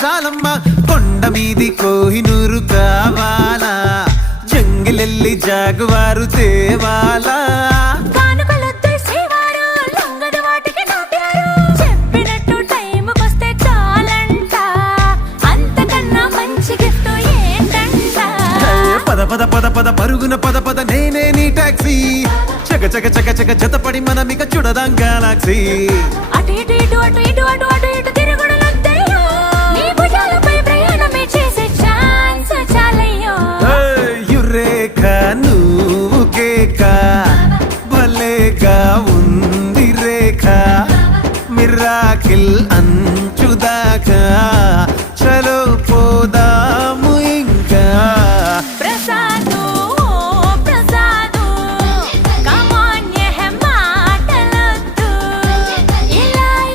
చాలమ్మా కొండ మీది కోహినూరు కావాలా జంగిలెల్లి జాగువారు తేవాలా పద పద పద పరుగున పద పద నేనే నీ టాక్సీ చక చక చక చక జతపడి మనమిక చూడదాం గెలాక్సీ అటు ఇటు ఇటు అటు ఇటు అటు అటు ఇటు తిరుగుడులొద్దయ్యో నీ భుజాలపై ప్రయాణమే చేసే ఛాన్స్ చాలయ్యో యురేఖ నువ్వు కేక భలేగా ఉంది రేఖ మిరాకిల్ అంచుదాకా చలో పోదా